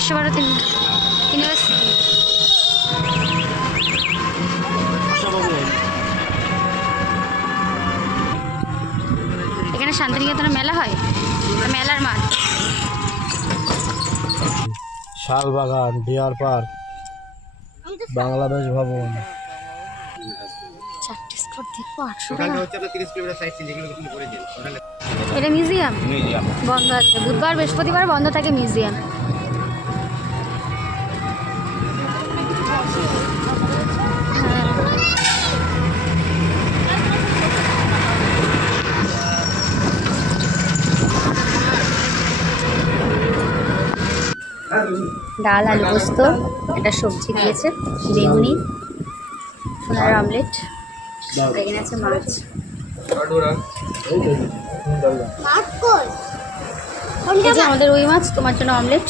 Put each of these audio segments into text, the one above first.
Visva Bharati university. এখানে শান্তিনিকেতনে মেলা হয়, মেলার মাঠ। শালবাগান, ডিয়ার পার্ক, বাংলাদেশ ভবন। এটা মিউজিয়াম বন্ধ আছে, বুধবার বৃহস্পতিবার বন্ধ থাকে মিউজিয়াম। ডাল আলু পোস্ত, এটা সবজি দিয়েছে, বেগুনি, সোনার আমলেট, এখানে আছে মাছ। আমাদের ওই মাছ, তোমার জন্য অমলেট।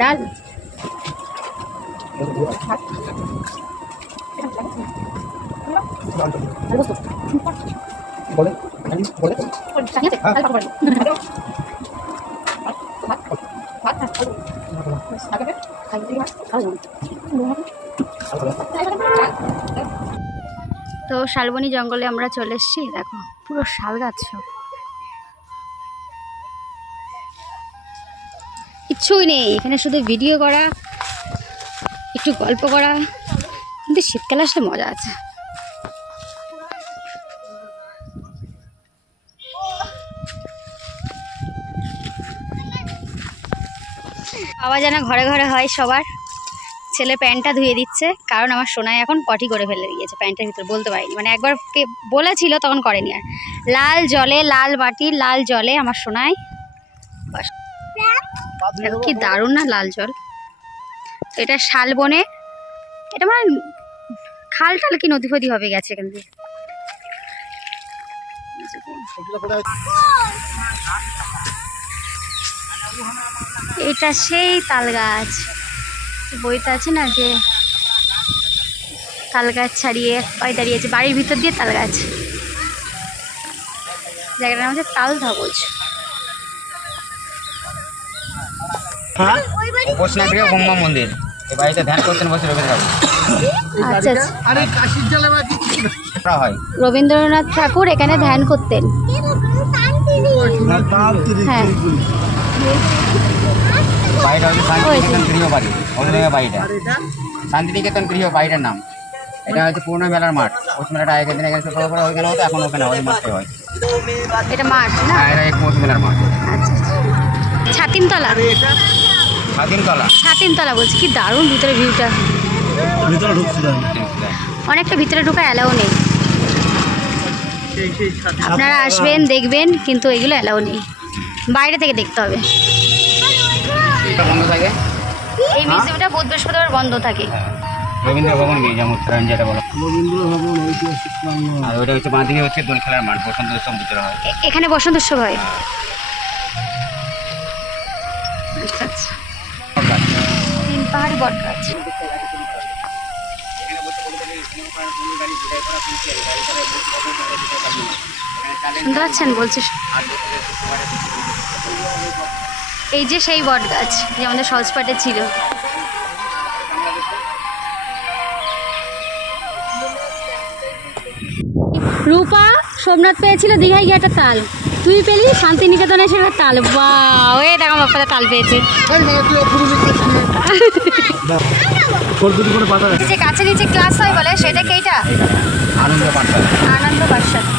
ডাল তো শালবনী জঙ্গলে আমরা চলে এসেছি। দেখো পুরো শাল গাছ, সব কিচ্ছুই নেই এখানে, শুধু ভিডিও করা, একটু গল্প করা। কিন্তু শীতকালে আসলে মজা আছে। বাবা যেন ঘরে ঘরে হয় সবার। ছেলে প্যান্টটা ধুয়ে দিচ্ছে, কারণ আমার সোনাই এখন পটি করে ফেলে দিয়েছে প্যান্টের ভিতর, বলতে পারিনি, মানে একবার বলেছিল তখন করেনি। আর লাল জলে, লাল মাটির লাল জলে আমার সোনাই, কি দারুণ না লাল জল। তো এটা শালবনে, এটা মানে খাল টাল কি নদী ফদি হবে গেছে এখান দিয়ে। এটা সেই তাল গাছ, বইতে আছে না যে তাল গাছ ছাড়িয়ে পায়ে দাঁড়িয়েছে, বাড়ির ভিতর দিয়ে তাল গাছ। জায়গাটার নাম হচ্ছে তাল ধাগজ। ব্রহ্মা মন্দির, এই বাড়িতে ধ্যান করতেন বসে রবীন্দ্রনাথ। আচ্ছা হয় রবীন্দ্রনাথ ঠাকুর এখানে ধ্যান করতেন। হ্যাঁ, বাড়িটা হচ্ছে শান্তিনিকেতন গৃহবাড়ি, বাড়িটা শান্তিনিকেতন গৃহ বাড়িটার নাম। এটা হচ্ছে পুরনো মেলার মাঠ। পৌষ মেলাটা আগের দিন এখানে ছোট করে ওইখানে হতো, এখন ওখানে ওই মাঠে হয়। এটা মাঠ না, এটা এক পৌষ মেলার মাঠ। ছাতিমতলা, ছাতিমতলা বলছি। কি দারুণ ভিতরে ভিউটা, অনেকটা ভিতরে ঢোকা অ্যালাও নেই। আপনারা আসবেন দেখবেন, কিন্তু এগুলো অ্যালাও নেই, বাইরে থেকে দেখতে হবে। বন্ধ থাকে এই মিউজিয়ামটা বুধ বৃহস্পতিবার বন্ধ থাকে। রবীন্দ্র ভবন মিউজিয়াম যেটা বলো, আর ওটা হচ্ছে বাঁদিকে হচ্ছে দোল খেলার মাঠ, বসন্ত উৎসব ভিতরে হয়। এখানে বসন্ত উৎসব হয়। তিন পাহাড়ি বট গাছ। শুনতে পাচ্ছেন বলছিস? এই যে সেই বট গাছ যে আমাদের সহজপাঠে ছিল। রূপা সোমনাথ পেয়েছিল দীঘায় গিয়ে একটা তাল, তুই পেলি শান্তিনিকেতনে এসে একটা তাল। বাহ, ওই দেখো বাপ্পাটা তাল পেয়েছে। যে কাছে নিচে ক্লাস হয় বলে সেটা কি? এইটা আনন্দ পাঠশালা।